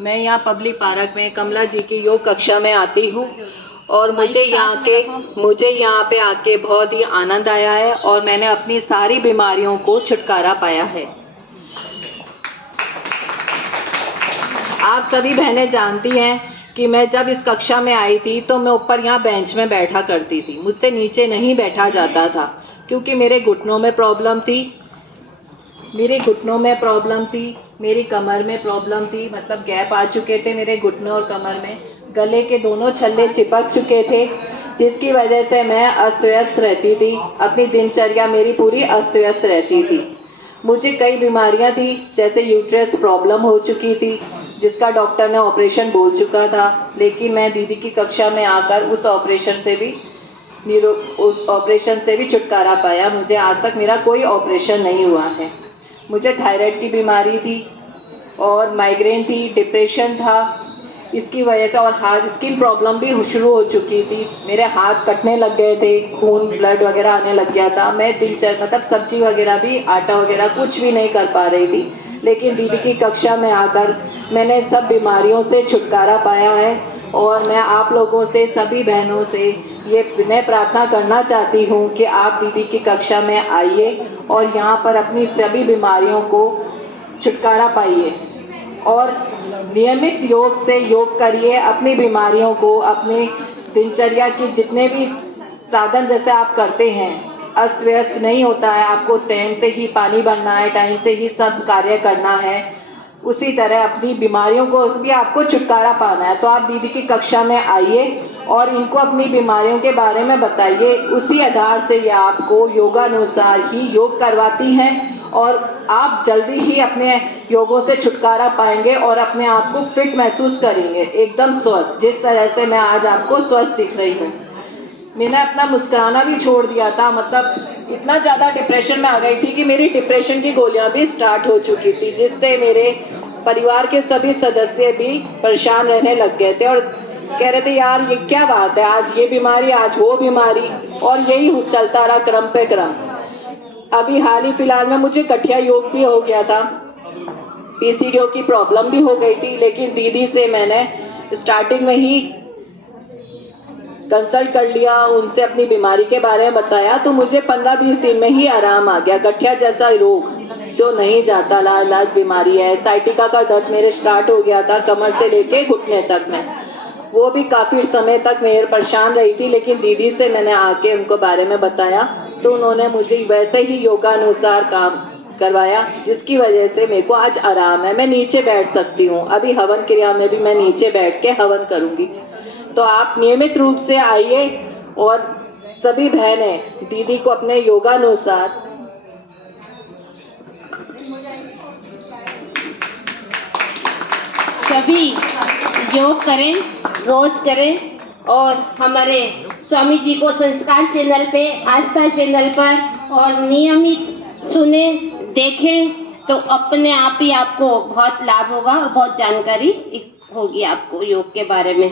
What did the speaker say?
मैं यहाँ public park में कमला जी की योग कक्षा में आती हूँ और मुझे यहाँ पे आके बहुत ही आनंद आया है और मैंने अपनी सारी बीमारियों को छुटकारा पाया है। आप सभी बहनें जानती हैं कि मैं जब इस कक्षा में आई थी तो मैं ऊपर यहाँ बेंच में बैठा करती थी, मुझसे नीचे नहीं बैठा जाता था क्योंकि मेरे घुटनों में प्रॉब्लम थी, मेरी कमर में प्रॉब्लम थी, मतलब गैप आ चुके थे मेरे घुटनों और कमर में, गले के दोनों छल्ले चिपक चुके थे, जिसकी वजह से मैं अस्त व्यस्त रहती थी। अपनी दिनचर्या मेरी पूरी अस्त व्यस्त रहती थी। मुझे कई बीमारियां थी, जैसे यूट्रस प्रॉब्लम हो चुकी थी, जिसका डॉक्टर ने ऑपरेशन बोल चुका था, लेकिन मैं दीदी की कक्षा में आकर उस ऑपरेशन से भी छुटकारा पाया। मुझे आज तक मेरा कोई ऑपरेशन नहीं हुआ है। मुझे थायराइड की बीमारी थी और माइग्रेन थी, डिप्रेशन था, इसकी वजह से और स्किन प्रॉब्लम भी शुरू हो चुकी थी। मेरे हाथ कटने लग गए थे, खून ब्लड वगैरह आने लग गया था। मैं मतलब सब्जी वगैरह भी, आटा वगैरह कुछ भी नहीं कर पा रही थी, लेकिन दीदी की कक्षा में आकर मैंने सब बीमारियों से छुटकारा पाया है। और मैं आप लोगों से, सभी बहनों से ये विनय प्रार्थना करना चाहती हूँ कि आप दीदी की कक्षा में आइए और यहाँ पर अपनी सभी बीमारियों को छुटकारा पाइए और नियमित योग से योग करिए। अपनी बीमारियों को, अपनी दिनचर्या की जितने भी साधन जैसे आप करते हैं, अस्त व्यस्त नहीं होता है, आपको टाइम से ही पानी भरना है, टाइम से ही सब कार्य करना है, उसी तरह अपनी बीमारियों को भी आपको छुटकारा पाना है। तो आप दीदी की कक्षा में आइए और इनको अपनी बीमारियों के बारे में बताइए। उसी आधार से ये आपको योगानुसार ही योग करवाती हैं और आप जल्दी ही अपने योगों से छुटकारा पाएंगे और अपने आप को फिट महसूस करेंगे, एकदम स्वस्थ, जिस तरह से मैं आज आपको स्वस्थ दिख रही हूँ। मैंने अपना मुस्कुराना भी छोड़ दिया था, मतलब इतना ज़्यादा डिप्रेशन में आ गई थी कि मेरी डिप्रेशन की गोलियां भी स्टार्ट हो चुकी थी, जिससे मेरे परिवार के सभी सदस्य भी परेशान रहने लग गए थे और कह रहे थे यार ये क्या बात है, आज ये बीमारी, आज वो बीमारी, और यही चलता रहा क्रम पे क्रम। अभी हाल ही फिलहाल में मुझे गठिया योग भी हो गया था, पीसीओडी की प्रॉब्लम भी हो गई थी, लेकिन दीदी से मैंने स्टार्टिंग में ही कंसल्ट कर लिया, उनसे अपनी बीमारी के बारे में बताया तो मुझे 15-20 दिन में ही आराम आ गया। गठिया जैसा रोग जो नहीं जाता, लाइलाज बीमारी है। साइटिका का दर्द मेरे स्टार्ट हो गया था कमर से लेके घुटने तक में, वो भी काफ़ी समय तक मेरे परेशान रही थी, लेकिन दीदी से मैंने आके उनको बारे में बताया तो उन्होंने मुझे वैसे ही योगानुसार काम करवाया, जिसकी वजह से मेरे को आज आराम है। मैं नीचे बैठ सकती हूँ, अभी हवन क्रिया में भी मैं नीचे बैठ के हवन करूँगी। तो आप नियमित रूप से आइए और सभी बहनें दीदी को अपने योगानुसार सभी योग करें, रोज करें और हमारे स्वामी जी को संस्कार चैनल पे, आस्था चैनल पर और नियमित सुने, देखें तो अपने आप ही आपको बहुत लाभ होगा और बहुत जानकारी होगी आपको योग के बारे में।